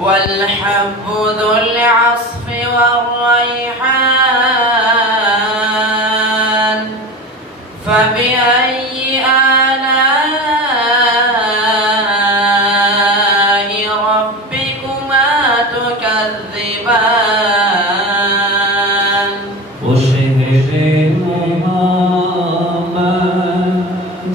والحب ذو العصف والريحان فبأي آلاء ربكما تكذبان وشهر محمد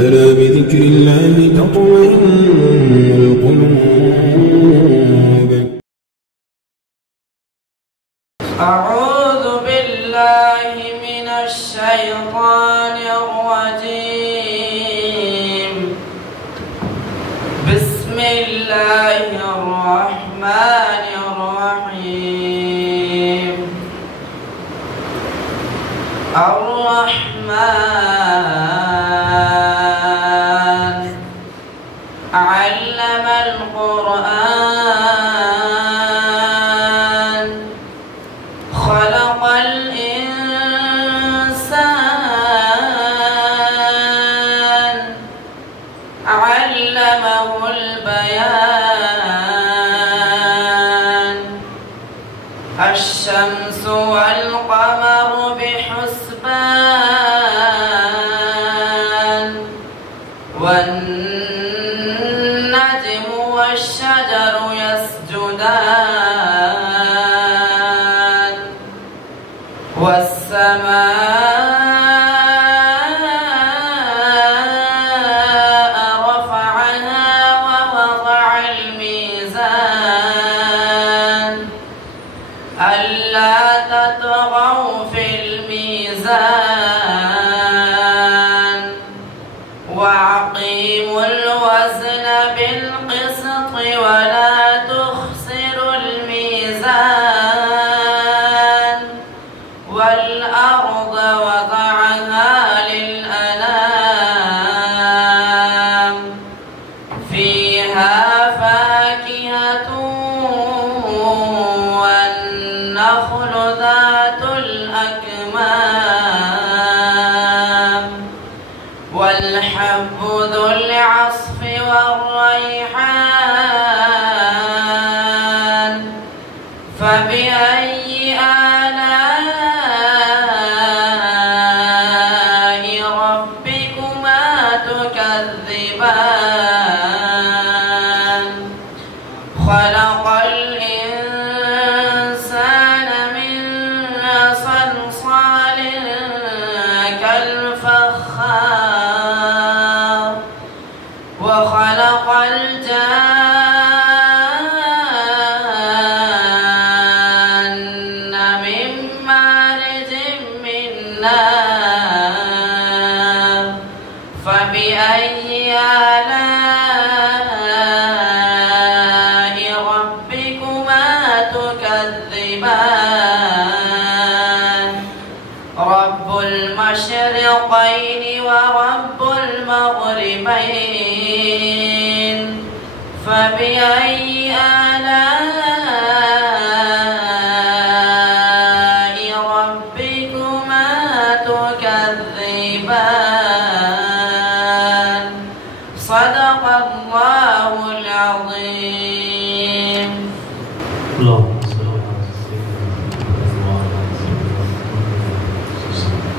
ألا بذكر الله تطمئن القلوب. أعوذ بالله من الشيطان الرجيم. بسم الله الرحمن الرحيم. الرحمن علم القرآن خلق الإنسان علمه البيان. الشمس والقمر بحسبان والنجم والشجر يسجدان والسماء رفعها ووضع الميزان ألا تطغوا في الميزان وأقيموا الوزن بالقسط ولا تخسروا الميزان والأرض وضعها للأنام فيها فاكهة والنخل ذات الأكمام والحب ذو العصف والريحان فبأي آلاء ربكما تكذبان خلق الإنسان من صلصال كالفخار وخلق الجان من مارج من نار فبأي آلاء ربكما تكذبان رب المشرقين ورب المغربين فبأي آلاء ربكما تكذبان صدق الله العظيم. اللهم صل على سيدنا محمد وعلى آله وصحبه.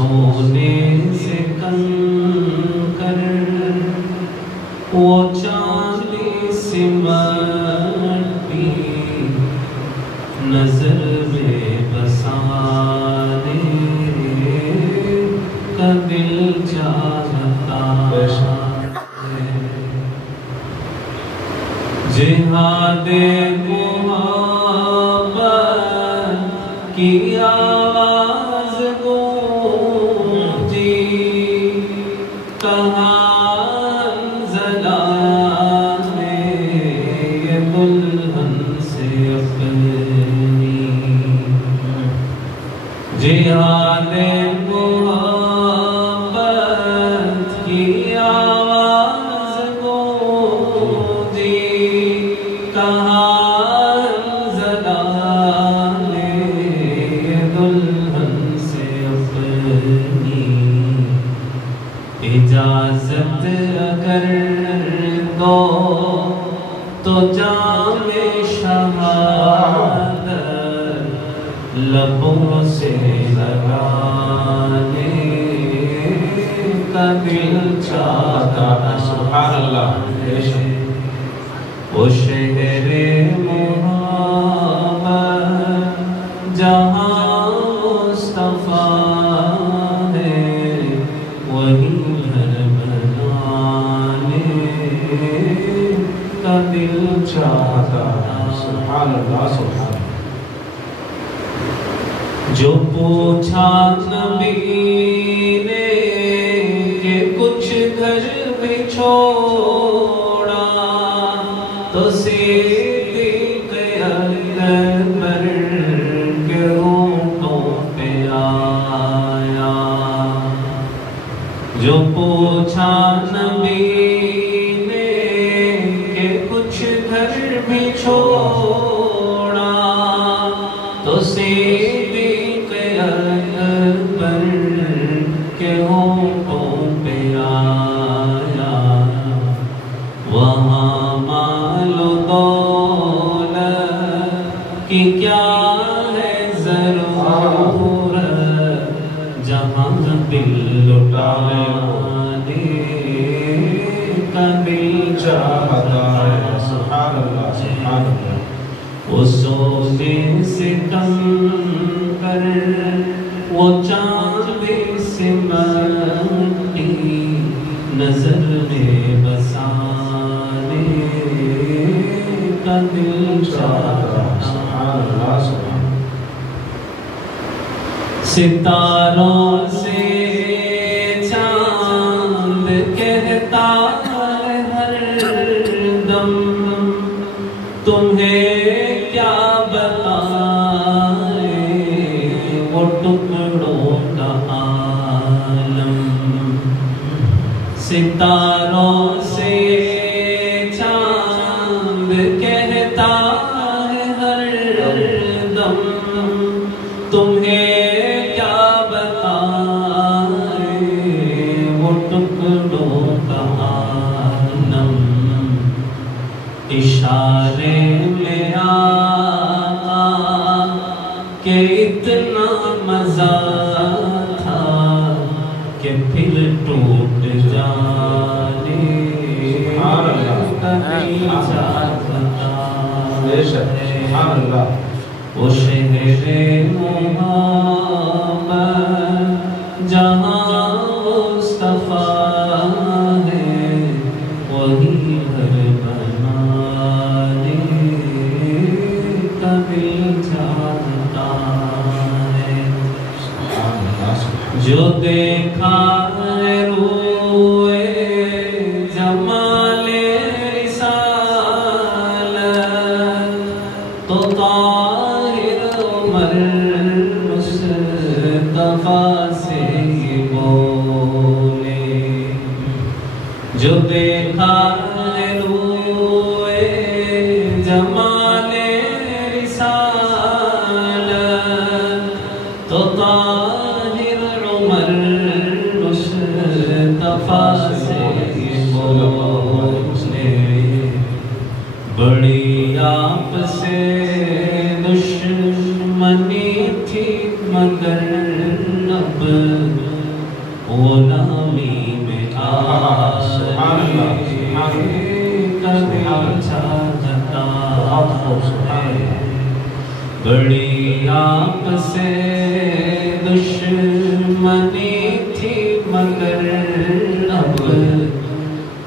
سونے سے کنکر وہ چاندی سی مٹی نظر میں بسانے کا دل چاہتا ہے جہاد محبت کی آواز گونجی کہاں زلانے یہ دلہن سے اپنی جہاد محبت کی آواز گونجی کہاں زلانے یہ دلہن سے اپنی اجازت اگر دو تو جام شہادت لبوں سے لگانے کا دل چاہتا ہے سبحان اللہ وہ شہر محبت جہاں مصطفیٰ ہے وہی گھر بنانے کا دل چاہتا ہے سبحان اللہ سبحان اللہ جو پوچھا نبی نے کہ کچھ گھر بھی چھوڑا تو صدیق اکبر کے ہونٹوں پہ آیا جو پوچھا نبی نے کہ کچھ گھر بھی چھوڑا تو صدیق اکبر کے ہونٹوں پہ آیا وہاں مال و دولت کی کیا ہے ضرورت جہاں دل لٹانے کا دل چاہتا ہے سبحان اللہ سبحان اللہ وہ سونے سے کم کر وہ چاندی سے مٹی نظر میں بسانے کا دل چاہتا ہے سبحان اللہ سبحان اللہ ستاروں سے چاند کہتا ہے ہر دم تمہیں کیا بتائیں وہ ٹکڑوں کا عالم ستاروں سے چاند کہتا ہے ہر دم تمہیں کیا بتائیں وہ ٹکڑوں کا عالم اشارے میں آقا کہ اتنا مزہ تھا کہ پھر ٹوٹ جانے کا دل چاہتا ہے وہ شہر محبت جہاں مصطفیٰ ہے وہی گھر بنانے کا دل چاہتا ہے جو دیکھا ہے روئے جمال رسالت تو طاہر عمر مصطفیٰ سے بولے جو دیکھا ہے روئے جمال رسالت تو طاہر عمر مصطفیٰ سے بولے بڑی آپ سے دشمنی تھی مگر اب بڑی آپ سے دشمنی تھی مگر اب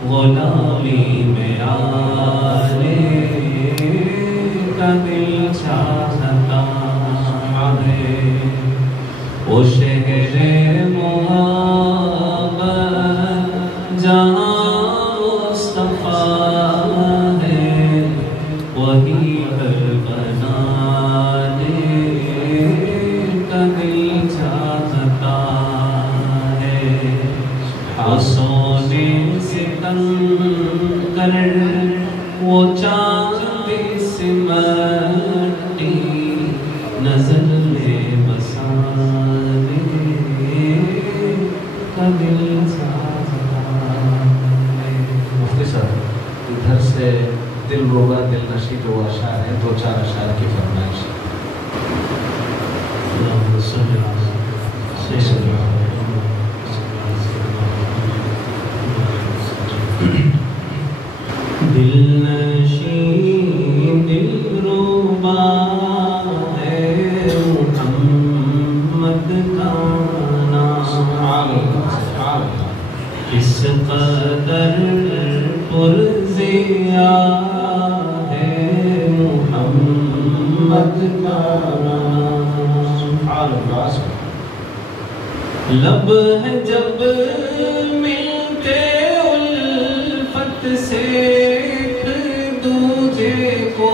غلامی میں آنے کا دل چاہتا ہے وہ شہر محبت جہاں مصطفیٰ ہے وہی گھر بنانے کا دل چاہتا ہے وہ سونے سے کنکر وہ چاندی سے مٹی نظر میں بسانے کا دل چاہتا ہے۔ مفتی صاحب ادھر سے دل روبا دل نشی جو اشعار ہیں دو چار اشعار کی فرمائش دل نشی دل روبا ہے محمد کا نام اس قدر پرزیا ہے محمد کا نام لب ہے جب ملتے الفت سے ایک دوجے کو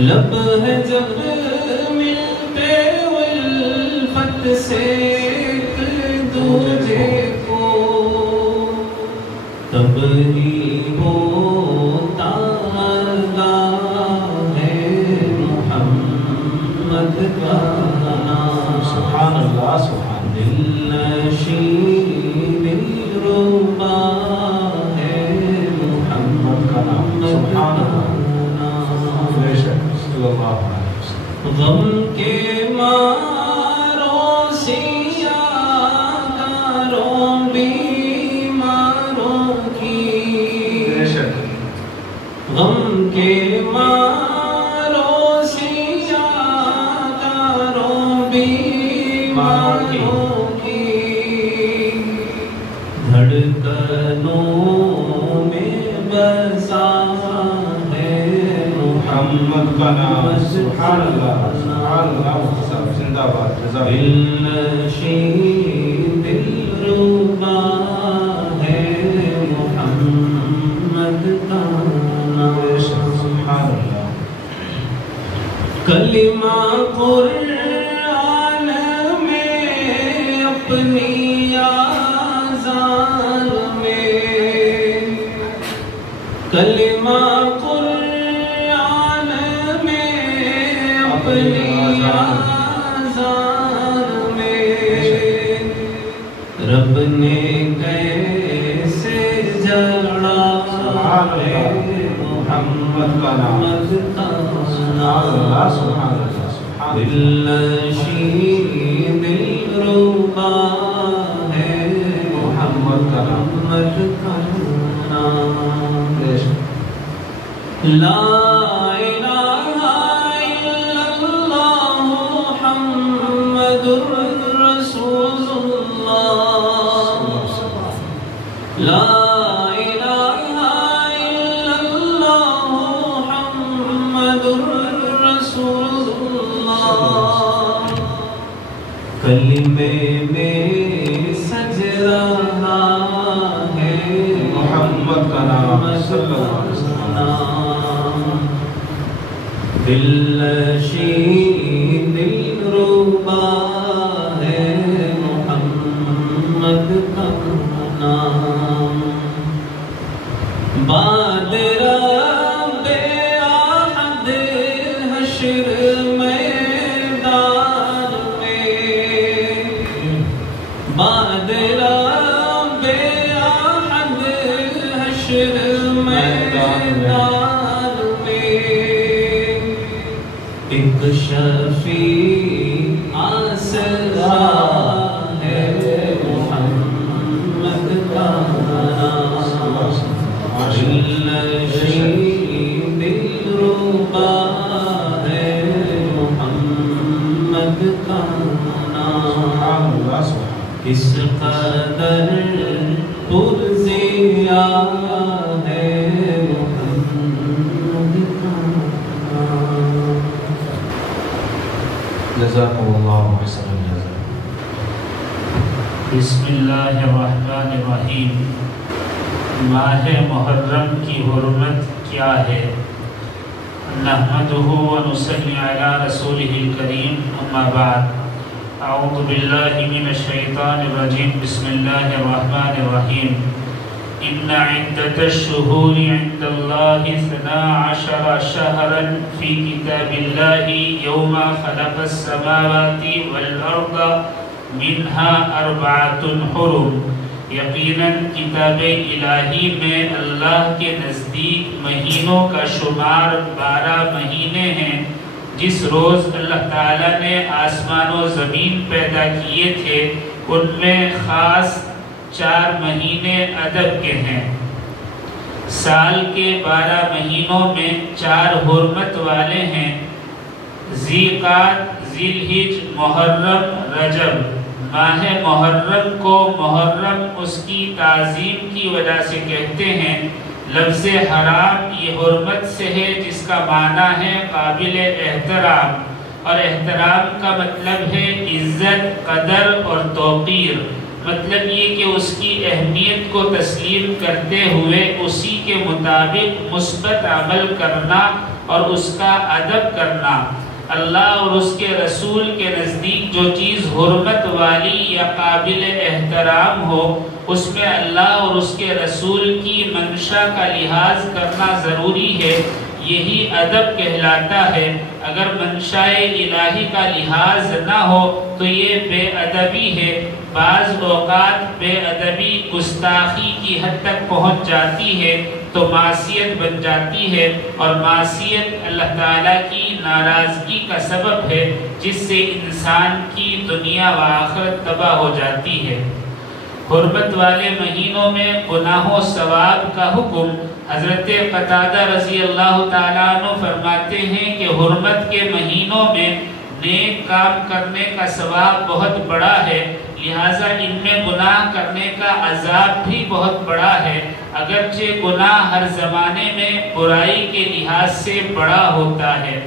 لب ہے جب ملتے الفت سے ایک دوجے کو تب ہی ہوتا ہے محمد کا نام سبحان اللہ سبحان دل نشی دل روبا ہے محمد کا نام سبحان اللہ نام بے شک صلی اللہ علیہ وسلم غم کے ماروں سیاہ کاروں بیماروں کی بے شک غم کے ماروں سیاہ کاروں بیماروں کی دھڑکنوں میں بسا ہے محمد کا نام سبحان اللہ سبحان اللہ مفتی صاحب زندہ باد جزاک اللہ دل نشی دل روبا ہے محمد کا نام سبحان اللہ کلمہ قرآن میں اپنی آذان میں کلمہ قرآن میں اپنی آذان میں رب نے کیسے جڑا ہے محمد کا نام سبحان اللہ سبحان اللہ سبحان دل نشی دل روبا ہے محمد کا نام محمد کا نام بے شک لا الہ الا اللہ محمد رسول اللہ لا الہ الا اللہ محمد رسول اللہ کلمے میں سج رہا ہے محمد کا نام صلی اللہ علیہ وسلم دل نشی دل روبا ہے محمد کا نام بادر بے احد حشر میدان میں بادر بے احد حشر میدان میں ایک شفیع آسرا ہے محمد کا نام دل نشی دل روبا اس قدر پرزیا ہے محمد کا جزاکم اللہ خیر الجزا بسم اللہ الرحمن الرحیم ماہ محرم کی حرمت کیا ہے نحمدہ و نصلی علی رسولہ الکریم اما بعد اعوذ باللہ من الشیطان الرجیم بسم اللہ الرحمن الرحیم ان عدت الشہور عند اللہ 12 شہرا فی کتاب اللہ یوم خلق السماوات والارض منها 4 حرم یقیناً کتاب الہی میں اللہ کے نزدیک مہینوں کا شمار 12 مہینے ہیں جس روز اللہ تعالیٰ نے آسمان و زمین پیدا کیے تھے ان میں خاص 4 مہینے ادب کے ہیں سال کے 12 مہینوں میں 4 حرمت والے ہیں ذی-قعدہ، ذی-الحجہ، محرم، رجب ماہ محرم کو محرم اس کی تعظیم کی وجہ سے کہتے ہیں لفظ حرام یہ حرمت سے ہے جس کا معنی ہے قابل احترام اور احترام کا مطلب ہے عزت، قدر اور توقیر مطلب یہ کہ اس کی اہمیت کو تسلیم کرتے ہوئے اسی کے مطابق مثبت عمل کرنا اور اس کا ادب کرنا اللہ اور اس کے رسول کے نزدیک جو چیز حرمت والی یا قابل احترام ہو اس میں اللہ اور اس کے رسول کی منشا کا لحاظ کرنا ضروری ہے یہی ادب کہلاتا ہے اگر منشائے الہی کا لحاظ نہ ہو تو یہ بے ادبی ہے بعض اوقات بے ادبی گستاخی کی حد تک پہنچ جاتی ہے تو معصیت بن جاتی ہے اور معصیت اللہ تعالیٰ کی ناراضگی کا سبب ہے جس سے انسان کی دنیا و آخرت تباہ ہو جاتی ہے حرمت والے مہینوں میں گناہ و ثواب کا حکم حضرت قتادہ رضی اللہ تعالیٰ عنہ فرماتے ہیں کہ حرمت کے مہینوں میں نیک کام کرنے کا ثواب بہت بڑا ہے لہٰذا ان میں گناہ کرنے کا عذاب بھی بہت بڑا ہے اگرچہ گناہ ہر زمانے میں برائی کے لحاظ سے بڑا ہوتا ہے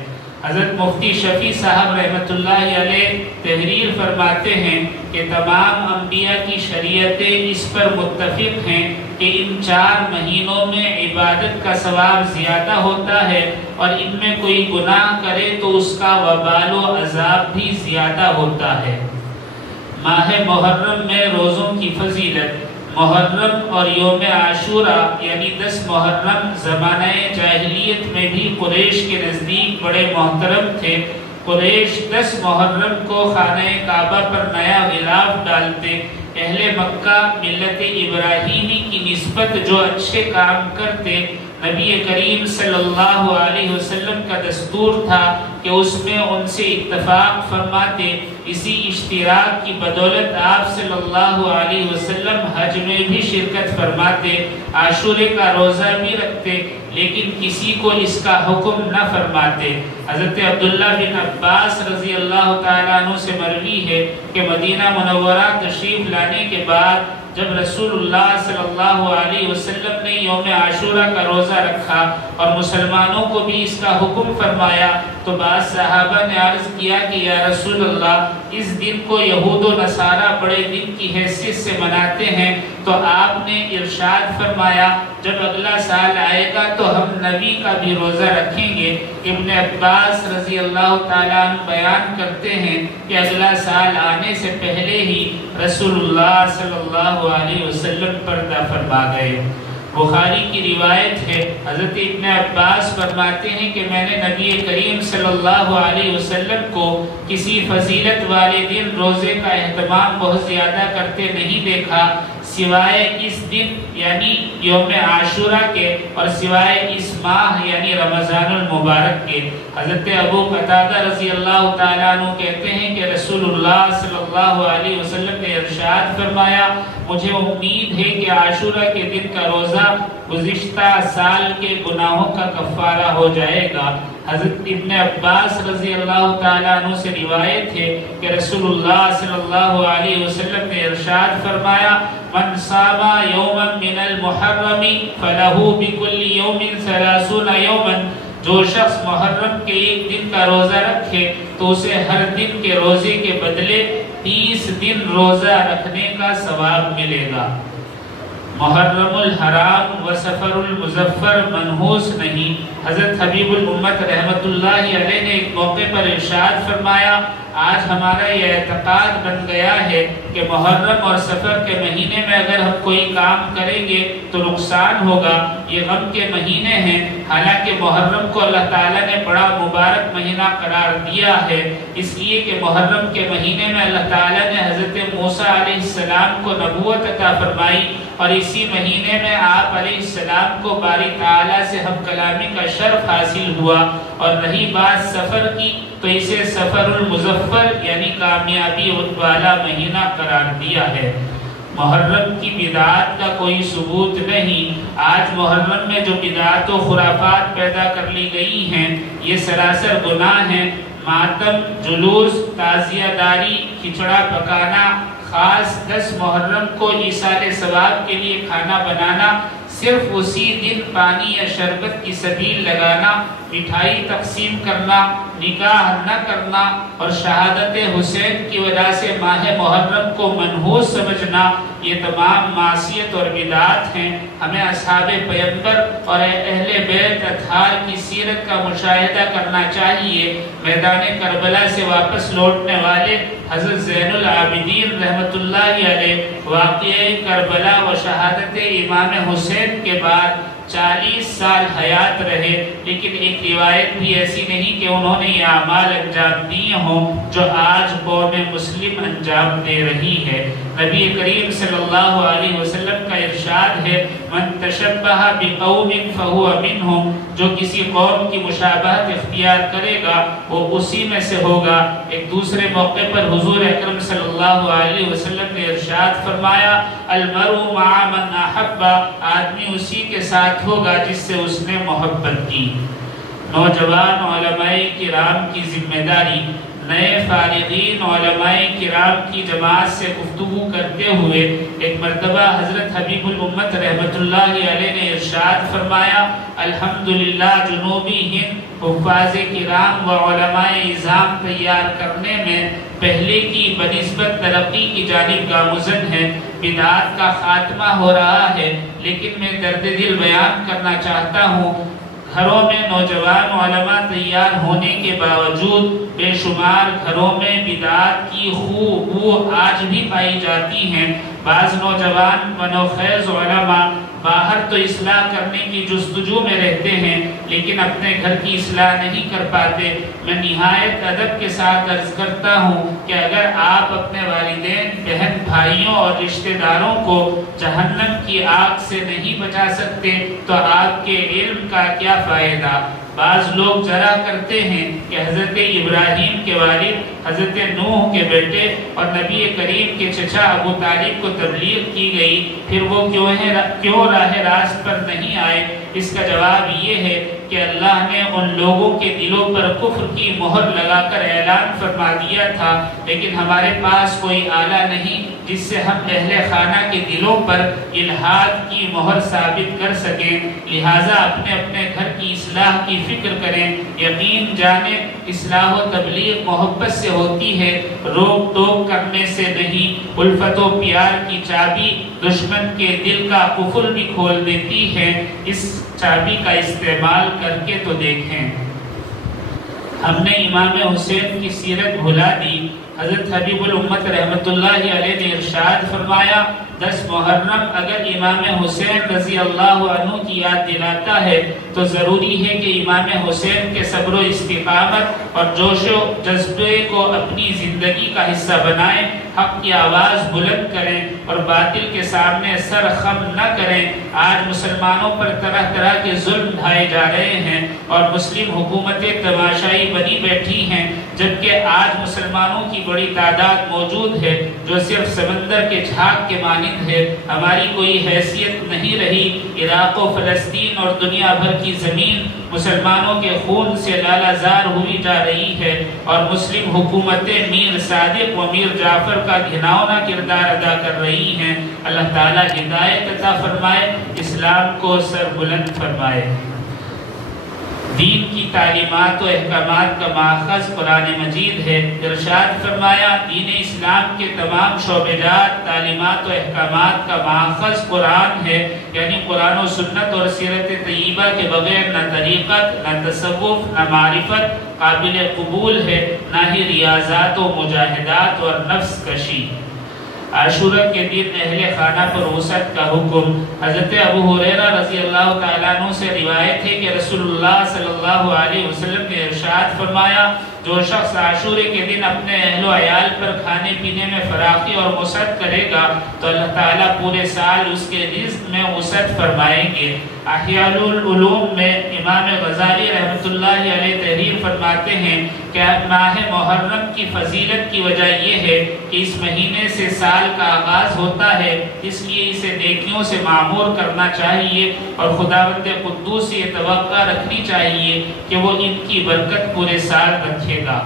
حضرت مفتی شفیع صاحب رحمۃ اللہ علیہ تحریر فرماتے ہیں کہ تمام انبیاء کی شریعتیں اس پر متفق ہیں کہ ان 4 مہینوں میں عبادت کا ثواب زیادہ ہوتا ہے اور ان میں کوئی گناہ کرے تو اس کا وبال و عذاب بھی زیادہ ہوتا ہے ماہ محرم میں روزوں کی فضیلت محرم اور یوم عاشوراء یعنی 10 محرم زمانہ جاہلیت میں بھی قریش کے نزدیک بڑے محترم تھے قریش 10 محرم کو خانہ کعبہ پر نیا غلاف ڈالتے اہل مکہ ملت ابراہیمی کی نسبت جو اچھے کام کرتے نبی کریم صلی اللہ علیہ وسلم کا دستور تھا کہ اس میں ان سے اتفاق فرماتے اسی اشتراک کی بدولت آپ صلی اللہ علیہ وسلم حج میں بھی شرکت فرماتے عاشورے کا روزہ بھی رکھتے لیکن کسی کو اس کا حکم نہ فرماتے حضرت عبداللہ بن عباس رضی اللہ تعالیٰ عنہ سے مروی ہے کہ مدینہ منورہ تشریف لانے کے بعد جب رسول اللہ صلی اللہ علیہ وسلم نے یوم عاشوراء کا روزہ رکھا اور مسلمانوں کو بھی اس کا حکم فرمایا تو بعض صحابہ نے عرض کیا کہ یا رسول اللہ اس دن کو یہود و نصارہ بڑے دن کی حیثیت سے مناتے ہیں تو آپ نے ارشاد فرمایا جب اگلا سال آئے گا تو ہم نبی کا بھی روزہ رکھیں گے ابن عباس رضی اللہ تعالیٰ عنہ بیان کرتے ہیں کہ اگلا سال آنے سے پہلے ہی رسول اللہ صلی اللہ علیہ وسلم پردہ فرما گئے بخاری کی روایت ہے حضرت ابن عباس فرماتے ہیں کہ میں نے نبی کریم صلی اللہ علیہ وسلم کو کسی فضیلت والے دن روزے کا اہتمام بہت زیادہ کرتے نہیں دیکھا سوائے اس دن یعنی یوم عاشوراء کے اور سوائے اس ماہ یعنی رمضان المبارک کے حضرت ابو قتادہ رضی اللہ تعالیٰ عنہ کہتے ہیں کہ رسول اللہ صلی اللہ علیہ وسلم نے ارشاد فرمایا مجھے امید ہے کہ عاشورہ کے دن کا روزہ گزشتہ سال کے گناہوں کا کفارہ ہو جائے گا۔ حضرت ابن عباس رضی اللہ تعالیٰ عنہ سے روایت ہے کہ رسول اللہ صلی اللہ علیہ وسلم نے ارشاد فرمایا، من صام یوما من المحرم فلہ بکل یوم 30 یوما، جو شخص محرم کے ایک دن کا روزہ رکھے تو اسے ہر دن کے روزے کے بدلے 30 دن روزہ رکھنے کا ثواب ملے گا۔ محرم الحرام و سفر المظفر منحوس نہیں۔ حضرت حبیب الامت رحمت اللہ علیہ نے ایک موقع پر ارشاد فرمایا، آج ہمارا یہ اعتقاد بن گیا ہے کہ محرم اور سفر کے مہینے میں اگر ہم کوئی کام کریں گے تو نقصان ہوگا، یہ غم کے مہینے ہیں۔ حالانکہ محرم کو اللہ تعالیٰ نے بڑا مبارک مہینہ قرار دیا ہے، اس لیے کہ محرم کے مہینے میں اللہ تعالیٰ نے حضرت موسیٰ علیہ السلام کو نبوت عطا فرمائی، اور اسی مہینے میں آپ علیہ السلام کو باری تعالیٰ سے ہم کلامی کا شرف حاصل ہوا۔ اور رہی بات سفر کی تو اسے سفر المظفر یعنی کامیابی والا مہینہ قرار دیا ہے۔ محرم کی بدعات کا کوئی ثبوت نہیں۔ آج محرم میں جو بدعات و خرافات پیدا کر لی گئی ہیں یہ سراسر گناہ ہیں۔ ماتم، جلوس، تعزیہ داری، کھچڑا پکانا، خاص 10 محرم کو ایصال ثواب کے لیے کھانا بنانا، صرف اسی دن پانی یا شربت کی سبیل لگانا، مٹھائی تقسیم کرنا، نکاح نہ کرنا اور شہادت حسین کی وجہ سے ماہ محرم کو منحوس سمجھنا، یہ تمام معصیت اور بدعات ہیں۔ ہمیں اصحاب پیغمبر اور اہل بیت اطہار کی سیرت کا مشاہدہ کرنا چاہیے۔ میدان کربلا سے واپس لوٹنے والے حضرت زین العابدین رحمت اللہ علیہ واقعہ کربلا و شہادت امام حسین کے بعد 40 سال حیات رہے، لیکن ایک روایت بھی ایسی نہیں کہ انہوں نے یہ اعمال انجام دیے ہوں جو آج قوم مسلم انجام دے رہی ہے۔ نبی کریم صلی اللہ علیہ وسلم کا ارشاد ہے، من تشبہ بقوم فہو منہم، جو کسی قوم کی مشابہت اختیار کرے گا وہ اسی میں سے ہوگا۔ ایک دوسرے موقع پر حضور اکرم صلی اللہ علیہ وسلم نے ارشاد فرمایا، المرء مع من احب، آدمی اسی کے ساتھ ہوگا جس سے اس نے محبت کی۔ نوجوان علماء کرام کی ذمہ داری۔ نئے فارغین علماء کرام کی جماعت سے گفتگو کرتے ہوئے ایک مرتبہ حضرت حبیب الامت رحمت اللہ علیہ نے ارشاد فرمایا، الحمدللہ جنوبی ہند حفاظ کرام و علماء اعظام تیار کرنے میں پہلے کی بنسبت ترقی کی جانب گامزن ہے۔ بدعات کا خاتمہ ہو رہا ہے، لیکن میں درد دل بیان کرنا چاہتا ہوں، گھروں میں نوجوان علماء تیار ہونے کے باوجود بے شمار گھروں میں بدعات کی بو آج بھی پائی جاتی ہیں۔ بعض نوجوان منوخیز علماء باہر تو اصلاح کرنے کی جستجو میں رہتے ہیں لیکن اپنے گھر کی اصلاح نہیں کر پاتے۔ میں نہایت ادب کے ساتھ عرض کرتا ہوں کہ اگر آپ اپنے والدین، بہن بھائیوں اور رشتہ داروں کو جہنم کی آگ سے نہیں بچا سکتے تو آپ کے علم کا کیا فائدہ؟ بعض لوگ جرا کرتے ہیں کہ حضرت ابراہیم کے والد، حضرت نوح کے بیٹے اور نبی کریم کے چچا ابو طالب کو تبلیغ کی گئی، پھر وہ کیوں راہ راست پر نہیں آئے؟ اس کا جواب یہ ہے کہ اللہ نے ان لوگوں کے دلوں پر کفر کی مہر لگا کر اعلان فرما دیا تھا، لیکن ہمارے پاس کوئی آلہ نہیں جس سے ہم اہل خانہ کے دلوں پر الحاد کی مہر ثابت کر سکیں۔ لہٰذا اپنے اپنے گھر کی اصلاح کی فکر کریں۔ یقین جانیں اصلاح و تبلیغ محبت سے ہوتی ہے، روک ٹوک کرنے سے نہیں۔ الفت و پیار کی چابی دشمن کے دل کا قفل بھی کھول دیتی ہے، اس چابی کا استعمال کر کے تو دیکھیں۔ ہم نے امام حسین کی سیرت بھلا دی۔ حضرت حبیب الامت رحمت اللہ علیہ نے ارشاد فرمایا، 10 محرم اگر امام حسین رضی اللہ عنہ کی یاد دلاتا ہے تو ضروری ہے کہ امام حسین کے صبر و استقامت اور جوش و جذبے کو اپنی زندگی کا حصہ بنائیں، حق کی آواز بلند کریں اور باطل کے سامنے سر خم نہ کریں۔ آج مسلمانوں پر طرح طرح کے ظلم ڈھائے جا رہے ہیں اور مسلم حکومتیں تماشائی بنی بیٹھی ہیں، جبکہ آج مسلمانوں کی بڑی تعداد موجود ہے جو صرف سمندر کے جھاگ کے مانند ہے۔ ہماری کوئی حیثیت نہیں رہی۔ عراق و فلسطین اور دنیا بھر کی زمین مسلمانوں کے خون سے لالہ زار ہوئی جا رہی ہے اور مسلم حکومتیں میر صادق و میر جعفر کا گھناؤنا کردار ادا کر رہی ہیں۔ اللہ تعالیٰ ہدایت عطا فرمائے، اسلام کو سر بلند فرمائے۔ دین کی تعلیمات و احکامات کا ماخذ قرآن مجید ہے۔ ارشاد فرمایا دین اسلام کے تمام شعبہ جات، تعلیمات و احکامات کا ماخذ قرآن ہے، یعنی قرآن و سنت اور سیرت طیبہ کے بغیر نہ طریقت، نہ تصوف، نہ معرفت قابل قبول ہے، نہ ہی ریاضات و مجاہدات اور نفس کشی۔ عاشورہ کے دن اہل خانہ پر وسعت کا حکم۔ حضرت ابو ہریرہ رضی اللہ تعالیٰ عنہ سے روایت ہے کہ رسول اللہ صلی اللہ علیہ وسلم نے ارشاد فرمایا جو شخص عاشورے کے دن اپنے اہل و عیال پر کھانے پینے میں فراخی اور وسعت کرے گا تو اللہ تعالیٰ پورے سال اس کے رزق میں وسعت فرمائیں گے۔ احیاء العلوم میں امام غزالی رحمۃ اللہ علیہ تحریر فرماتے ہیں کہ ماہ محرم کی فضیلت کی وجہ یہ ہے کہ اس مہینے سے سال کا آغاز ہوتا ہے، اس لیے اسے نیکیوں سے معمور کرنا چاہیے اور خداوند قدوس سے یہ توقع رکھنی چاہیے کہ وہ ان کی برکت پورے سال رکھے گا۔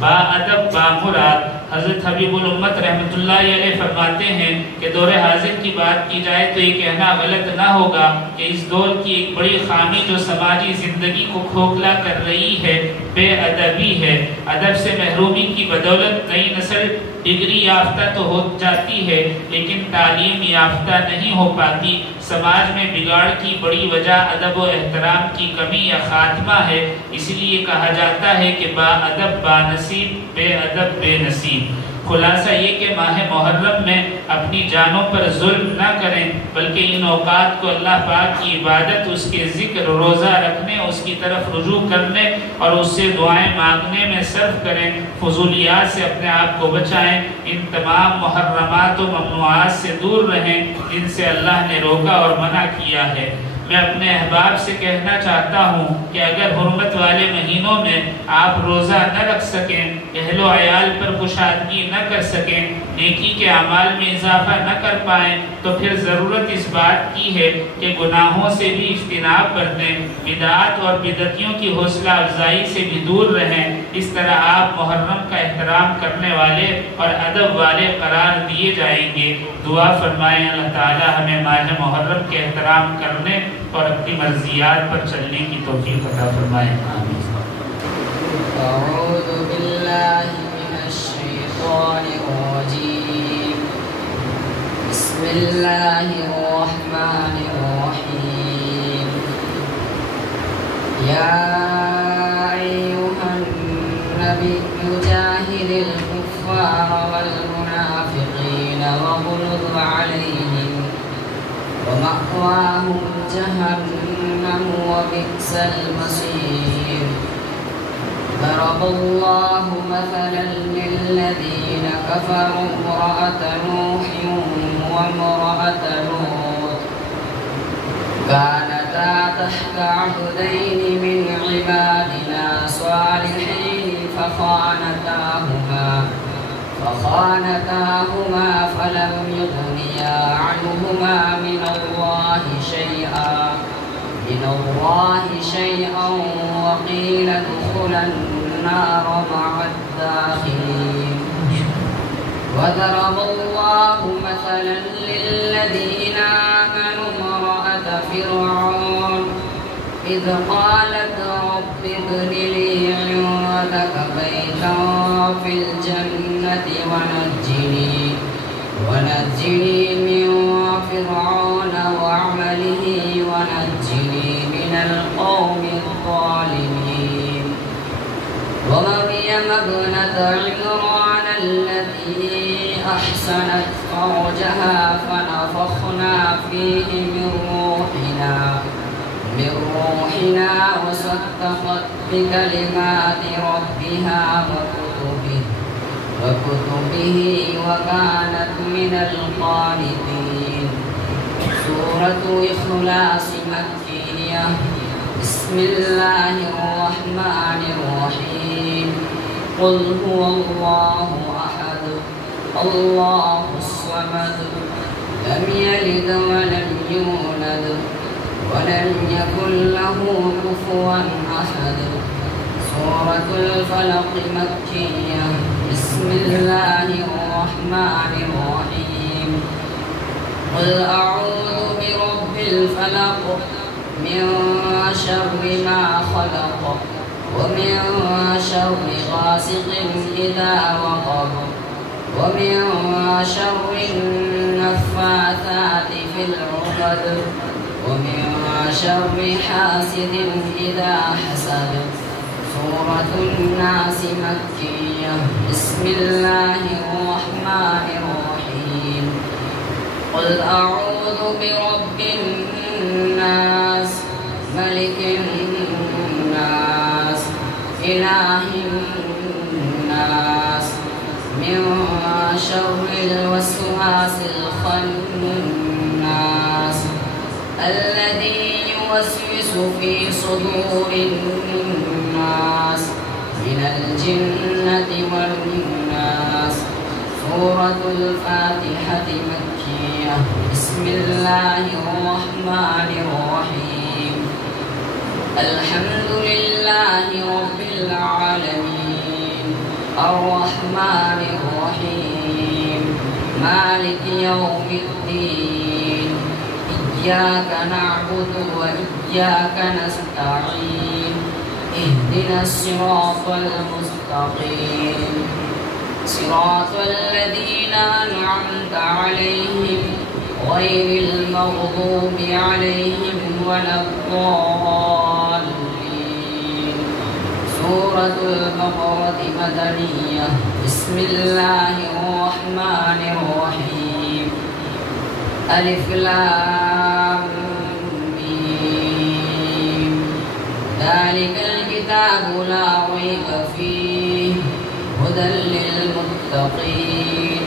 با ادب با مراد حضرت حبیب الامت رحمۃ اللہ علیہ فرماتے ہیں کہ دور حاضر کی بات کی جائے تو یہ کہنا غلط نہ ہوگا کہ اس دور کی ایک بڑی خامی جو سماجی زندگی کو کھوکھلا کر رہی ہے بے ادبی ہے۔ ادب سے محرومی کی بدولت نئی نسل ڈگری یافتہ تو ہو جاتی ہے لیکن تعلیم یافتہ نہیں ہو پاتی۔ سماج میں بگاڑ کی بڑی وجہ ادب و احترام کی کمی یا خاتمہ ہے، اس لیے کہا جاتا ہے کہ با ادب با نصیب، بے ادب بے نصیب۔ خلاصہ یہ کہ ماہ محرم میں اپنی جانوں پر ظلم نہ کریں بلکہ ان اوقات کو اللہ پاک کی عبادت، اس کے ذکر، روزہ رکھنے، اس کی طرف رجوع کرنے اور اس سے دعائیں مانگنے میں صرف کریں۔ فضولیات سے اپنے آپ کو بچائیں، ان تمام محرمات و ممنوعات سے دور رہیں جن سے اللہ نے روکا اور منع کیا ہے۔ میں اپنے احباب سے کہنا چاہتا ہوں کہ اگر حرمت والے مہینوں میں آپ روزہ نہ رکھ سکیں، اہل و عیال پر کشادگی نہ کر سکیں، نیکی کے اعمال میں اضافہ نہ کر پائیں تو پھر ضرورت اس بات کی ہے کہ گناہوں سے بھی اجتناب برتیں، بدعات اور بدعتیوں کی حوصلہ افزائی سے بھی دور رہیں۔ اس طرح آپ محرم کا احترام کرنے والے اور ادب والے قرار دیے جائیں گے۔ دعا فرمائیں اللہ تعالی ہمیں ماہ محرم کے احترام کرنے اور اپنی مرضیات پر چلنے کی توفیق عطا فرمائے۔ آمین۔ اعوذ باللہ من الشیطان الرجیم، بسم اللہ الرحمن الرحیم، یا ایہا النبی جاہد الکفار والمنافقین واغلظ علیہم ومأواهم جهنم وبئس المصير ضرب الله مثلا للذين كفروا امرأة نوح وامرأة لوط كانتا تحت عبدين من عبادنا صالحين فخانتاهما فلم يغنيا عنهما من الله شيئا وقيل ادخلا النار مع الداخلين وضرب الله مثلا للذين آمنوا امرأة فرعون إذ قالت رب ابن لي عندك بيتا في الجنة ونجني من فرعون وعمله ونجني من القوم الظالمين ومريم ابنة عمران التي أحسنت فرجها فنفخنا فيه من روحنا من روحنا وصدقت بكلمات ربها وكتبه وكانت من القانتين. سورة إخلاص مكية. بسم الله الرحمن الرحيم. قل هو الله أحد الله الصمد لم يلد ولم يولد ولم يكن له كفوا أحد. سورة الفلق مكية. بسم الله الرحمن الرحيم. قل أعوذ برب الفلق من شر ما خلق ومن شر غاسق إذا وقب ومن شر النفاثات في العقد ومن شر حاسد إذا حسد. سورة الناس مكية. بسم الله الرحمن الرحيم. قل أعوذ برب الناس ملك الناس إله الناس من شر الوسواس الخناس الذي يوسوس في صدور الناس من الجنة والناس. سورة الفاتحة مكية. بسم الله الرحمن الرحيم. الحمد لله رب العالمين الرحمن الرحيم مالك يوم الدين. إياك نعبد وإياك نستعين. اهدنا الصراط المستقيم صراط الذين أنعمت عليهم غير المغضوب عليهم ولا الضالين. سورة البقرة مدنية. بسم الله الرحمن الرحيم. ألف لام ميم. ذلك الكتاب لا ريب فيه هدى للمتقين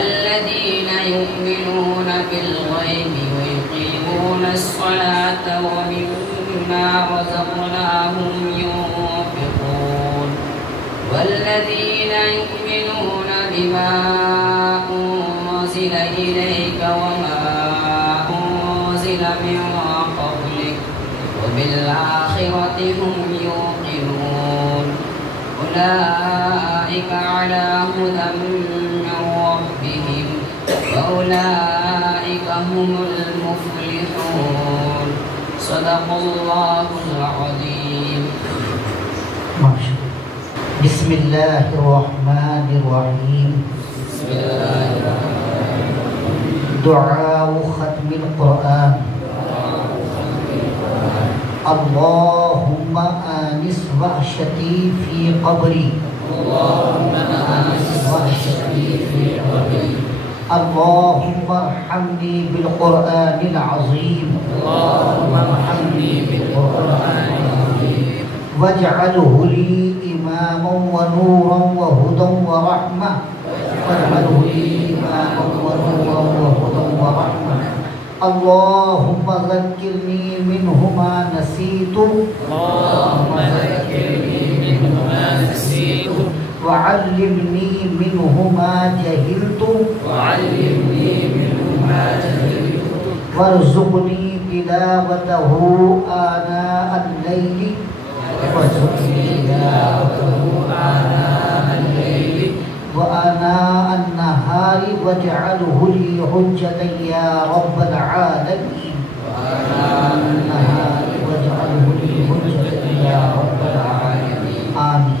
الذين يؤمنون بالغيب ويقيمون الصلاة ومما رزقناهم ينفقون والذين يؤمنون بما أنزل إليك وما أنزل من قبلك وبالآخرة هم يوقنون أولئك على هدى من ربهم وأولئك هم المفلحون. صدق الله العظيم. بسم الله الرحمن الرحيم. دعاء ختم القرآن. اللهم آنس وحشتي في قبري. اللهم آنس وحشتي في قبري. اللهم ارحمني بالقرآن العظيم. اللهم ارحمني بالقرآن العظيم. واجعله لي إماما ونورا وهدى ورحمة. واجعله لي إماما ونورا وهدى ورحمة. اللهم ذكرني منه ما نسيت. اللهم ذكرني منه ما نسيت. وعلمني منه ما جهلت. وعلمني منه ما جهلت. وارزقني تلاوته آناء الليل. وارزقني تلاوته آناء الليل وآناء النهار واجعله لي حجة يا رب العالمين. وآناء النهار واجعله لي حجة يا رب العالمين. آمين.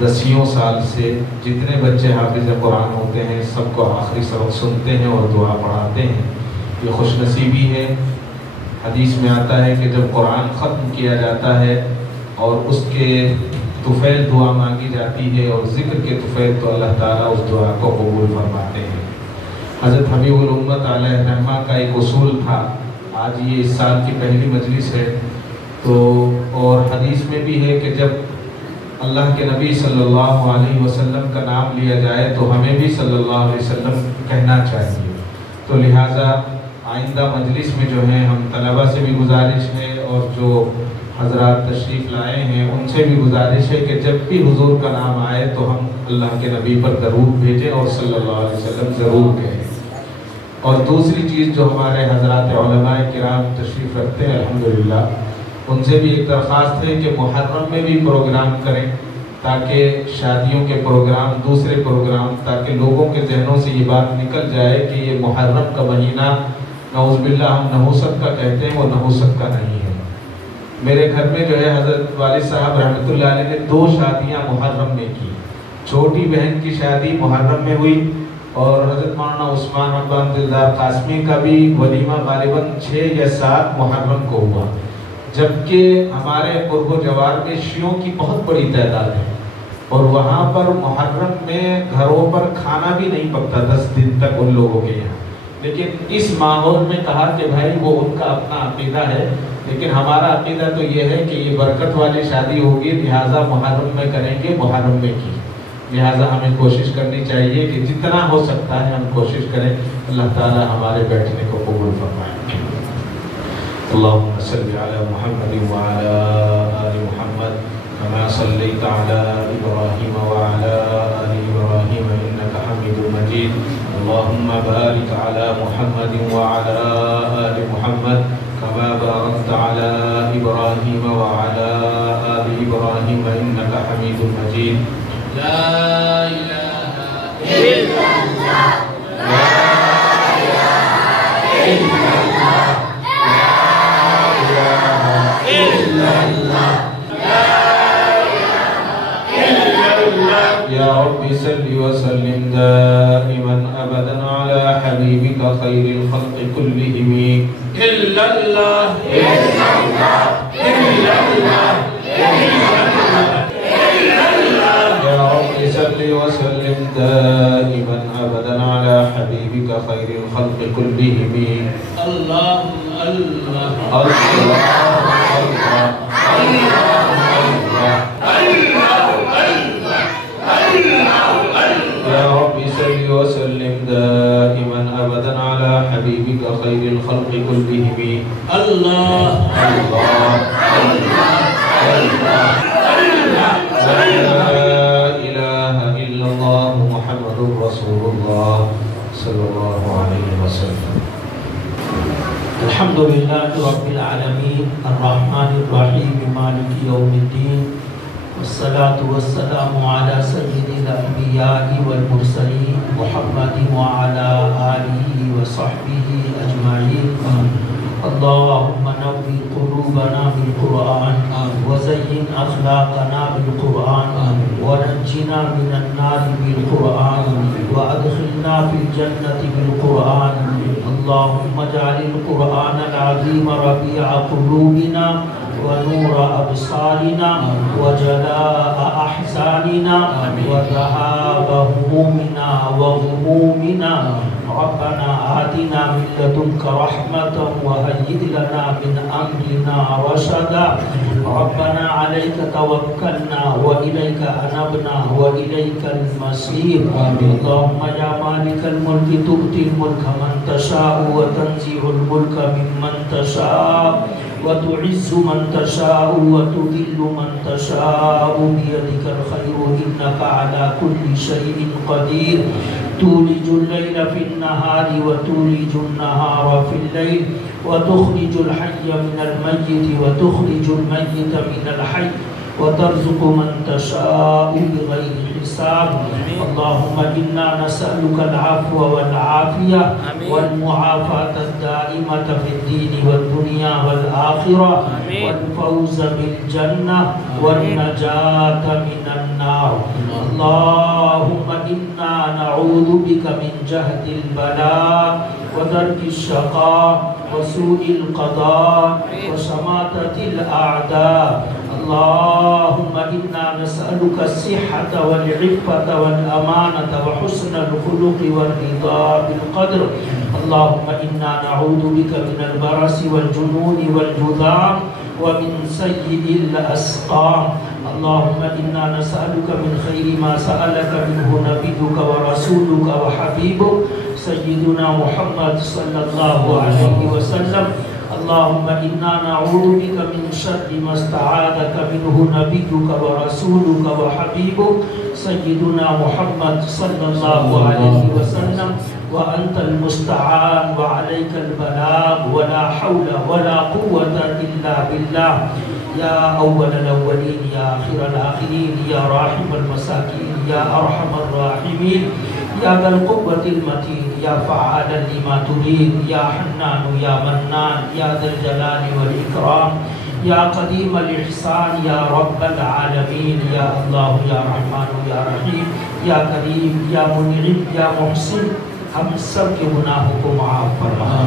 10 سال سے جتنے بچے حافظ قرآن ہوتے ہیں سب کو آخری سبق سنتے ہیں اور دعا پڑھاتے ہیں۔ یہ خوش نصیبی ہے۔ حدیث میں آتا ہے کہ جب قرآن ختم کیا جاتا ہے اور اس کے طفیل دعا مانگی جاتی ہے اور ذکر کے طفیل تو اللہ تعالیٰ اس دعا کو قبول فرماتے ہیں۔ حضرت حبیب الامت علیہ الرحمہ کا ایک اصول تھا، آج یہ اس سال کی پہلی مجلس ہے تو، اور حدیث میں بھی ہے کہ جب اللہ کے نبی صلی اللہ علیہ وسلم کا نام لیا جائے تو ہمیں بھی صلی اللہ علیہ وسلم کہنا چاہیے۔ تو لہٰذا آئندہ مجلس میں جو ہے ہم طلبہ سے بھی گزارش ہے اور جو حضرات تشریف لائے ہیں ان سے بھی گزارش ہے کہ جب بھی حضور کا نام آئے تو ہم اللہ کے نبی پر درود بھیجیں اور صلی اللہ علیہ وسلم ضرور کہیں۔ اور دوسری چیز جو ہمارے حضرات علماء کرام تشریف رکھتے ہیں الحمدللہ، ان سے بھی ایک درخواست ہے کہ محرم میں بھی پروگرام کریں تاکہ شادیوں کے پروگرام، دوسرے پروگرام، تاکہ لوگوں کے ذہنوں سے یہ بات نکل جائے کہ یہ محرم کا مہینہ نعوذ باللہ ہم نحوست کا کہتے ہیں، وہ نحوست کا نہیں ہے۔ میرے گھر میں جو ہے حضرت والد صاحب رحمۃ اللہ علیہ نے 2 شادیاں محرم میں کی۔ چھوٹی بہن کی شادی محرم میں ہوئی اور حضرت مولانا عثمان ابان دلدار قاسمی کا بھی ولیمہ غالباً 6 یا 7 محرم کو ہوا، جبکہ ہمارے قرب و جوار میں شیعوں کی بہت بڑی تعداد ہے اور وہاں پر محرم میں گھروں پر کھانا بھی نہیں پکتا 10 دن تک ان لوگوں کے یہاں۔ لیکن اس ماحول میں کہا کہ بھائی وہ ان کا اپنا عقیدہ ہے، لیکن ہمارا عقیدہ تو یہ ہے کہ یہ برکت والی شادی ہوگی، لہٰذا محرم میں کریں گے، محرم میں کی۔ لہٰذا ہمیں کوشش کرنی چاہیے کہ جتنا ہو سکتا ہے ہم کوشش کریں، اللہ تعالی ہمارے بیٹھنے کو قبول فرمائے۔ اللهم صل على محمد وعلى آل محمد كما صليت على إبراهيم وعلى آل إبراهيم إنك حميد مجيد اللهم بارك على محمد وعلى آل محمد كما باركت على إبراهيم وعلى آل إبراهيم إنك حميد مجيد لا إله إلا الله لا إله إلا الله يا رب صل وسلم دائما أبدا على حبيبك خير الخلق كلهم إلا الله إلا الله إلا الله إلا الله يا رب صل وسلم دائما أبدا على حبيبك خير الخلق كلهم الله الله الله يا رب صل وسلم دائما أبدا على حبيبك خير الخلق كلهم الله الله الله الله لا إله إلا الله محمد رسول الله صلى الله عليه وسلم الحمد لله رب العالمين الرحمن الرحيم مالك يوم الدين والصلاة والسلام على سيد الأنبياء والمرسلين محمد وعلى آله وصحبه أجمعين اللهم نور قلوبنا بالقرآن وزين أخلاقنا بالقرآن ونجنا من النار بالقرآن وأدخلنا في الجنة بالقرآن اللهم اجعل القرآن العظيم ربيع قلوبنا ونور أبصارنا وجلاء أحزاننا وذهاب همومنا وغمومنا ربنا آتنا من لدنك رحمة وهيئ لنا من أمرنا رشدا ربنا عليك توكلنا وإليك أنبنا وإليك المصير اللهم يا مالك الملك تؤتي الملك من تشاء وتنزع الملك ممن تشاء وتعز من تشاء وتذل من تشاء بيدك الخير إنك على كل شيء قدير تولج الليل في النهار وتولج النهار في الليل وتخرج الحي من الميت وتخرج الميت من الحي وترزق من تشاء بغير حساب اللهم إنا نسألك العفو والعافية والمعافاة الدائمة في الدين والدنيا والآخرة والفوز بالجنة والنجاة من النار اللهم إنا نعوذ بك من جهد البلاء ودرك الشقاء وسوء القضاء وشماتة الأعداء اللهم إنا نسألك الصحة والعفة والأمانة وحسن الخلق والرضا بالقدر اللهم إنا نعوذ بك من البرص والجنون والجذام ومن سيء الأسقام اللهم إنا نسألك من خير ما سألك منه نبيك ورسولك وحبيبك سيدنا محمد صلى الله عليه وسلم اللهم إنا نعوذ بك من شر ما استعاذك منه نبيك ورسولك وحبيبك سيدنا محمد صلى الله عليه وسلم وأنت المستعان وعليك البلاغ ولا حول ولا قوة إلا بالله يا أول الأولين يا آخر الآخرين يا راحم المساكين يا أرحم الراحمين يا ذا القوة المتين يا فعالا لما تريد يا حنان يا منان يا ذا الجلال والإكرام يا قديم الإحسان يا رب العالمين يا الله يا رحمن يا رحيم يا كريم يا منعم يا محسن ہم سب کے گناہوں کو معاف فرما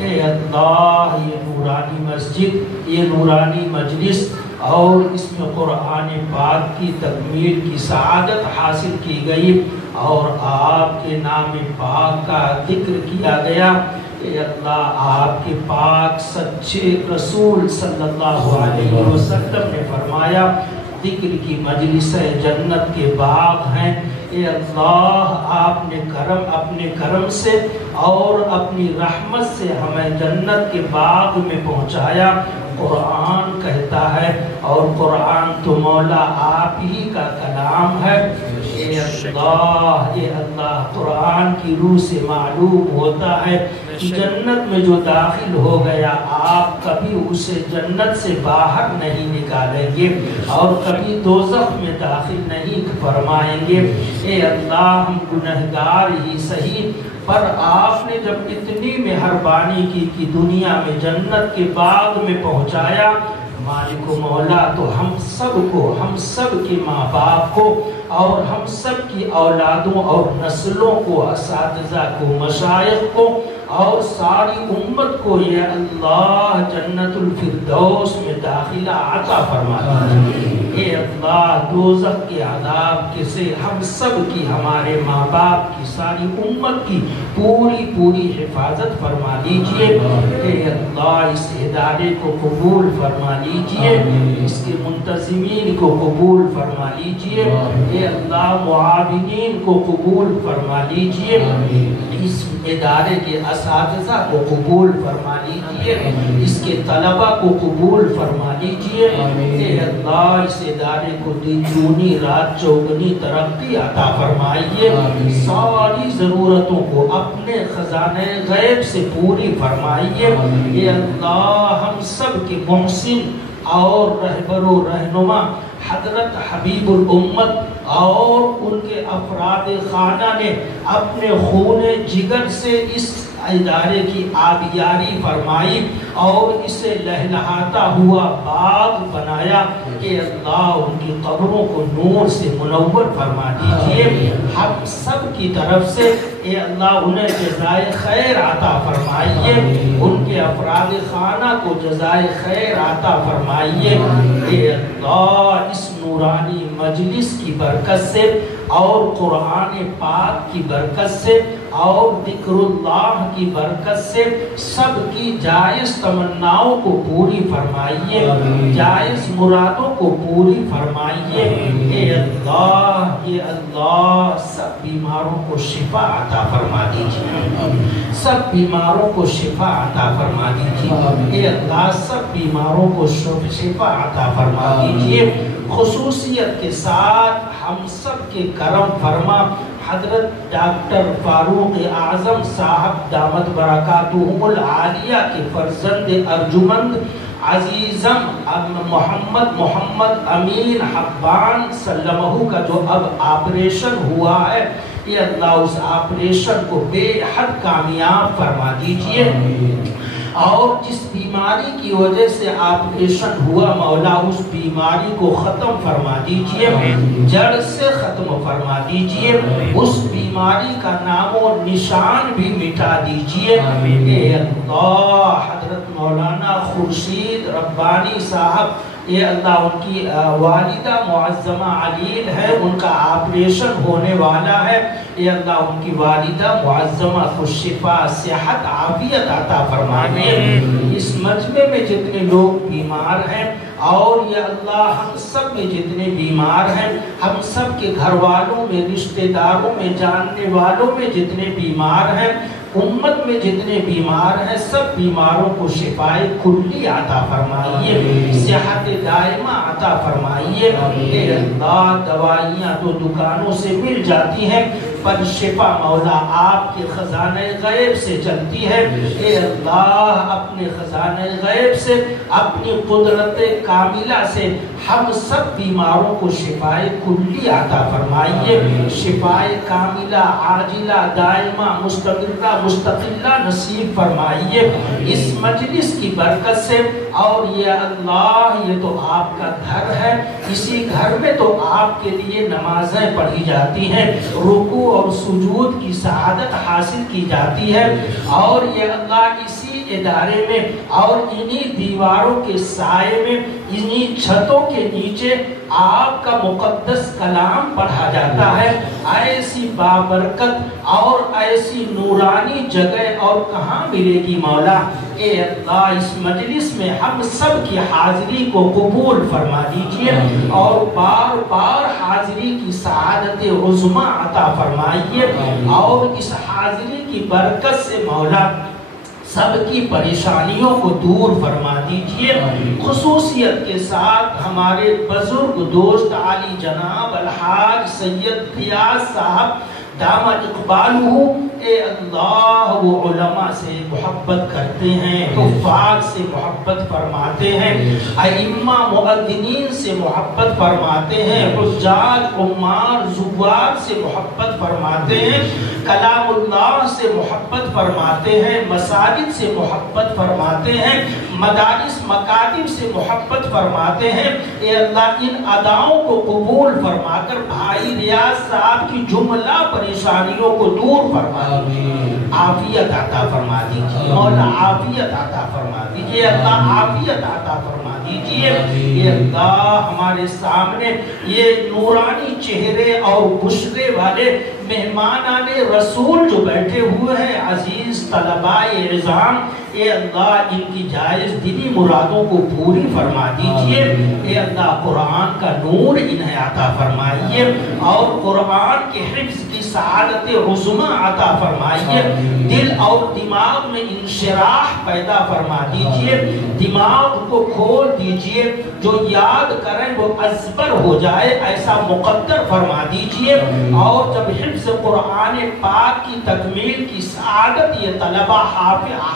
اے اللہ یہ نورانی مسجد یہ نورانی مجلس اور اس میں قرآن پاک کی تکمیل کی سعادت حاصل کی گئی اور آپ کے نام پاک کا ذکر کیا گیا اے اللہ آپ کے پاک سچے رسول صلی اللہ علیہ وسلم نے فرمایا ذکر کی مجلس جنت کے باغ ہیں اے اللہ آپ نے اپنے کرم سے اور اپنی رحمت سے ہمیں جنت کے باغ میں پہنچایا قرآن کہتا ہے اور قرآن تو مولا آپ ہی کا کلام ہے اے اللہ قرآن کی روح سے معلوم ہوتا ہے کہ جنت میں جو داخل ہو گیا آپ کبھی اسے جنت سے باہر نہیں نکالیں گے اور کبھی دوزخ میں داخل نہیں فرمائیں گے اے اللہ ہم گنہگار ہی صحیح پر آپ نے جب اتنی مہربانی کی کہ دنیا میں جنت کے باغ میں پہنچایا مالک و مولا تو ہم سب کے ماں باپ کو اور ہم سب کی اولادوں اور نسلوں کو اساتذہ کو مشائخ کو اور ساری امت کو یہ اللہ جنت الفردوس میں داخلہ عطا فرما دیجیے اے اللہ دوزخ کے عذاب سے ہم سب کی ہمارے ماں باپ کی ساری امت کی پوری حفاظت فرما دیجیے اے اللہ اس ادارے کو قبول فرما لیجیے اس کے منتظمین کو قبول فرما لیجیے اے اللہ معاونین کو قبول فرما لیجیے اس ادارے کے اساتذہ کو قبول فرما لیجیے اس کے طلبہ کو قبول فرما لیجیے اے اللہ اس ادارے کو دنی رات چوگنی ترقی عطا فرمائیے ساری ضرورتوں کو اپنے خزانے غیب سے پوری فرمائیے اے اللہ ہم سب کے محسن اور رہبر و رہنما حضرت حبیب الامت اور ان کے افراد خانہ نے اپنے خون جگر سے اس ادارے کی آبیاری فرمائی اور اسے لہلہاتا ہوا باغ بنایا کہ اللہ ان کی قبروں کو نور سے منور فرما دیجئے ہم سب کی طرف سے اے اللہ انہیں جزائے خیر عطا فرمائیے ان کے افراد خانہ کو جزائے خیر عطا فرمائیے اے اللہ اس نورانی مجلس کی برکت سے اور قرآن پاک کی برکت سے اور ذکر اللہ کی برکت سے سب کی جائز تمناؤں کو پوری فرمائیے جائز مرادوں کو پوری فرمائیے اے اللہ سب بیماروں کو شفا عطا فرما دیجیے سب بیماروں کو شفا عطا فرما دیجیے اے اللہ سب بیماروں کو شفا عطا فرما دیجیے خصوصیت کے ساتھ ہم سب کے کرم فرما حضرت ڈاکٹر فاروق اعظم صاحب دامت برکاتہم العالیہ کے فرزند ارجمند عزیزم محمد امین حبان سلمہ کا جو اب آپریشن ہوا ہے، یہ اللہ اس آپریشن کو بے حد کامیاب فرما دیجئے، اور جس بیماری کی وجہ سے آپریشن ہوا مولا اس بیماری کو ختم فرما دیجئے، جڑ سے ختم فرما دیجئے، اس بیماری کا نام و نشان بھی مٹا دیجئے۔ اے اللہ، حضرت مولانا خورشید ربانی صاحب، یہ اللہ ان کی والدہ معظمہ علیل ہے، ان کا آپریشن ہونے والا ہے، یہ اللہ ان کی والدہ معظمہ کو شفا صحت عافیت عطا فرمائے۔ اس مجمع میں جتنے لوگ بیمار ہیں اور یہ اللہ ہم سب میں جتنے بیمار ہیں، ہم سب کے گھر والوں میں، رشتہ داروں میں، جاننے والوں میں جتنے بیمار ہیں، امت میں جتنے بیمار ہیں، سب بیماروں کو شفائے کلی عطا فرمائیے، صحت دائمہ عطا فرمائیے۔ اے اللہ، دوائیاں تو دکانوں سے مل جاتی ہیں، پر شفا مولا آپ کے خزانہ غیب سے چلتی ہے۔ اے اللہ، اپنے خزانہ غیب سے، اپنی قدرت کاملہ سے ہم سب بیماروں کو شفائے کلی عطا فرمائیے، شفائے کاملہ عاجلہ دائمہ مستمرہ مستقلہ نصیب فرمائیے اس مجلس کی برکت سے۔ اور یہ اللہ، یہ تو آپ کا گھر ہے، اسی گھر میں تو آپ کے لیے نمازیں پڑھی جاتی ہیں، رکوع اور سجود کی سعادت حاصل کی جاتی ہے، اور یہ اللہ اسی ادارے میں اور انہی دیواروں کے سائے میں، انہی چھتوں کے نیچے آپ کا مقدس کلام پڑھا جاتا ہے۔ ایسی بابرکت اور ایسی نورانی جگہ اور کہاں ملے گی مولا؟ اے اللہ، اس مجلس میں ہم سب کی حاضری کو قبول فرما دیجئے، اور بار بار حاضری کی سعادت عظمی عطا فرمائیے، اور اس حاضری کی برکت سے مولا سب کی پریشانیوں کو دور فرما دیجئے۔ خصوصیت کے ساتھ ہمارے بزرگ دوست عالی جناب الحاج سید فیاض صاحب دامت اقبالہ، اے اللہ، وہ علماء سے محبت کرتے ہیں، حفاظ سے محبت فرماتے ہیں، ائمہ مؤذنین سے محبت فرماتے ہیں، حجاج عمار زوار سے محبت فرماتے ہیں، کلام اللہ سے محبت فرماتے ہیں، مساجد سے محبت فرماتے ہیں، مدارس مکاتب سے محبت فرماتے ہیں۔ اے اللہ، ان اداؤں کو قبول فرما کر بھائی ریاض صاحب کی جملہ پریشانیوں کو دور فرما دیجیے، عافیت عطا فرما دیجیے، مولا عافیت عطا فرما دیجیے، اللہ عافیت عطا فرما دیجیے۔ اے اللہ، ہمارے سامنے یہ نورانی چہرے اور بشرے والے مہمانان رسول جو بیٹھے ہوئے ہیں، عزیز طلباء اعظام، اے اللہ، ان کی جائز دلی مرادوں کو پوری فرما دیجئے۔ اے اللہ، قرآن کا نور انہیں عطا فرمائیے، اور قرآن کے حفظ کی سعادت عظمی عطا فرمائیے، دل اور دماغ میں انشراح پیدا فرما دیجئے، دماغ کو کھول دیجئے، جو یاد کریں وہ ازبر ہو جائے ایسا مقدر فرما دیجئے، اور جب حفظ قرآن پاک کی تکمیل کی سعادت یہ طلبہ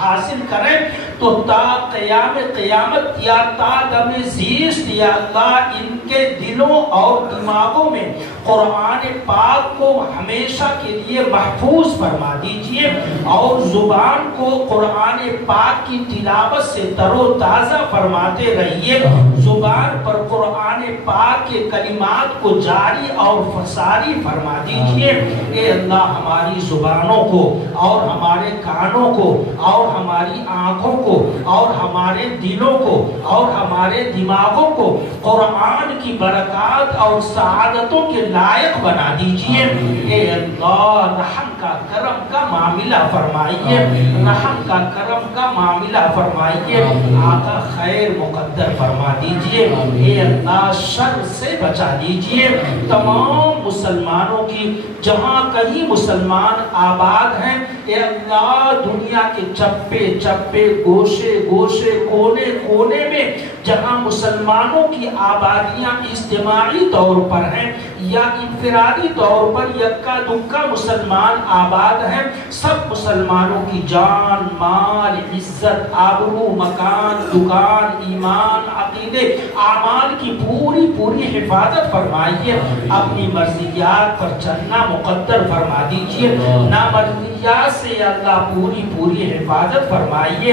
حاصل کریں تو تا قیام قیامت یا تا دم زیست، یا اللہ، ان کے دلوں اور دماغوں میں قرآن پاک کو ہمیشہ کے لیے محفوظ فرما دیجئے، اور زبان کو قرآن پاک کی تلاوت سے تر و تازہ فرماتے رہیے، زبان پر قرآن پاک کے کلمات کو جاری اور فساری فرما دیجئے۔ اے اللہ، ہماری زبانوں کو اور ہمارے کانوں کو اور ہماری آنکھوں کو اور ہمارے دلوں کو اور ہمارے دماغوں کو قرآن کی برکات اور سعادتوں کے لائق بنا دیجئے۔ اے اللہ، رحم کا کرم کا معاملہ فرمائیے، رحم کا کرم کا معاملہ فرمائیے، آقا خیر مقدر فرما دیجئے۔ اے اللہ، شر سے بچا دیجئے تمام مسلمانوں کی، جہاں کہیں مسلمان آباد ہیں، اے اللہ، دنیا کے چپے چپے گوشے گوشے کونے کونے میں جہاں مسلمانوں کی آبادیاں اجتماعی طور پر ہیں، یا انفرادی طور پر یکا دکا مسلمان آباد ہیں، سب مسلمانوں کی جان، مال، عزت، آبرو، مکان، دکان، ایمان، عقیدے، اعمال کی پوری پوری حفاظت فرمائیے، اپنی مرضیات پر چلنا مقدر فرما دیجئے، نامرضیات سے اللہ پوری پوری حفاظت فرمائیے،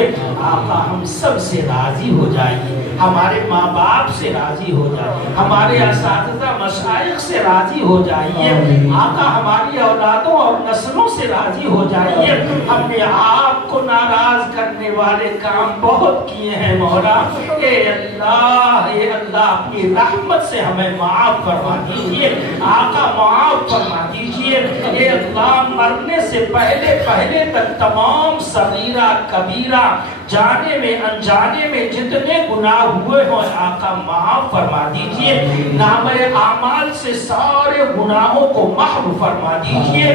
آقا ہم سب سے راضی ہو جائیے، ہمارے ماں باپ سے راضی ہو جائیے، ہمارے اساتذہ مشائخ سے راضی ہو جائیے، آقا ہماری اولادوں اور نسلوں سے راضی ہو جائیے، ہم نے آپ کو ناراض کرنے والے کام بہت کیے ہیں مولا، اے اللہ اپنی رحمت سے ہمیں معاف فرما دیجئے، آقا معاف فرما دیجئے، اے اللہ مرنے سے پہلے تک تمام صغیرہ کبیرہ جانے میں انجانے میں جتنے گناہ ہوئے ہوں آقا معاف فرما دیجئے، نامہ اعمال سے سارے گناہوں کو محو فرما دیجئے،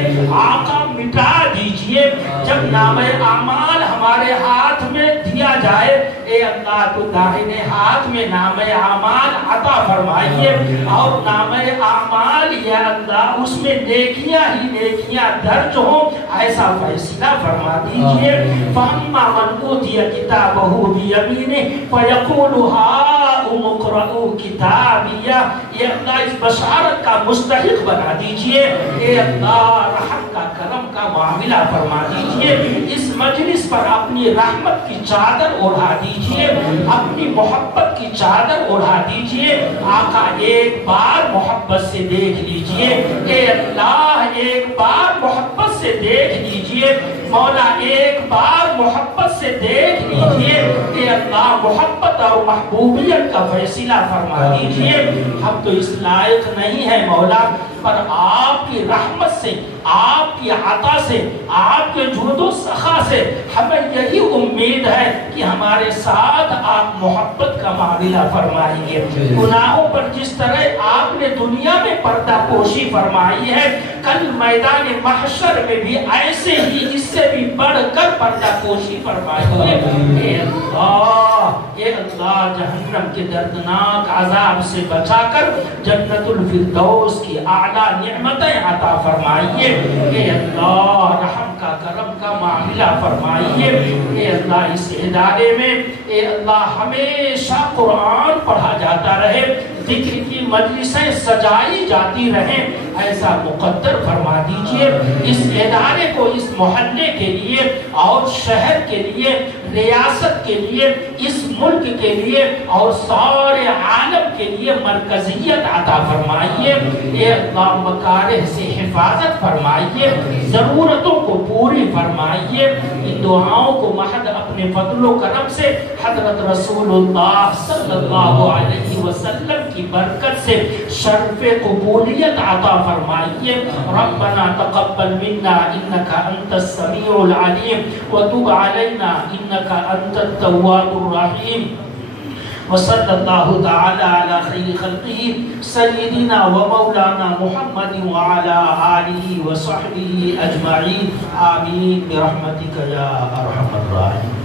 آقا مٹا دیجئے، جب نامہ اعمال ہمارے ہاتھ میں دیا جائے، اے اللہ تو داہنے ہاتھ میں نامہ اعمال عطا فرمائیے، اور نامہ اعمال یا اللہ اس میں نیکیاں ہی نیکیاں درج ہوں، ایسا فیصلہ فرما دیجئے، فَأَمَّا مَنْ أُوتِيَ كِتَابَهُ بِيَمِينِهِ فَيَقُولُ هَاؤُمُ اقْرَءُوا كِتَابِيَهْ، یہ اللہ اس بشارت کا مستحق بنا دیجئے، اے اللہ رحم کا کرم کا معاملہ فرما دیجئے، اس مجلس پر اپنی رحمت کی چادر اڑا دیجئے، اپنی محبت کی چادر اڑا دیجئے، آقا ایک بار محبت سے دیکھ لیجئے، اے اللہ ایک بار محبت سے دیکھ لیجئے، مولا ایک بار محبت سے دیکھ لیجئے، اے اللہ محبت اور محبوبیت کا فیصلہ فرما دیجئے، ہم تو اس لائق نہیں ہے مولا، پر آپ کی رحمت سے، آپ کی عطا سے، آپ کے جود و سخا سے ہمیں یہی امید ہے کہ ہمارے ساتھ آپ محبت کا معاملہ فرمائیں گے، گناہوں پر جس طرح آپ نے دنیا میں پردہ پوشی فرمائی ہے، کل میدان محشر میں بھی ایسے ہی اس سے بھی بڑھ کر پردہ پوشی فرمائیے، اے اللہ جہنم کے دردناک عذاب سے بچا کر جنت الفردوس کی اعلیٰ نعمتیں عطا فرمائیے، اے اللہ رحم کا کرم کا معاملہ فرمائیے، اے اللہ اس ادارے میں اے اللہ ہمیشہ قرآن پڑھا جاتا رہے، ذکر کی مجلسیں سجائی جاتی رہیں، ایسا مقدر فرما دیجئے، اس ادارے کو اس محلے کے لیے اور شہر کے لیے، ریاست کے لیے، اس ملک کے لیے اور سارے عالم کے لیے مرکزیت عطا فرمائیے، اے اللہ مکارہ سے حفاظت فرمائیے، ضرورتوں کو پوری فرمائیے، ان دعاؤں کو محض اپنے فضل و کرم سے حضرت رسول اللہ صلی اللہ علیہ وسلم کی برکت سے شرف قبولیت عطا فرمائیے، ربنا تقبل منا انکا انت السمیع العلیم وتب علینا انکا انت التواب الرحیم، وصلی اللہ تعالی علی خیر خلقہ سیدنا و مولانا محمد وعلی آلہ وصحبہ اجمعین، آمین برحمتک یا ارحم الراحمین۔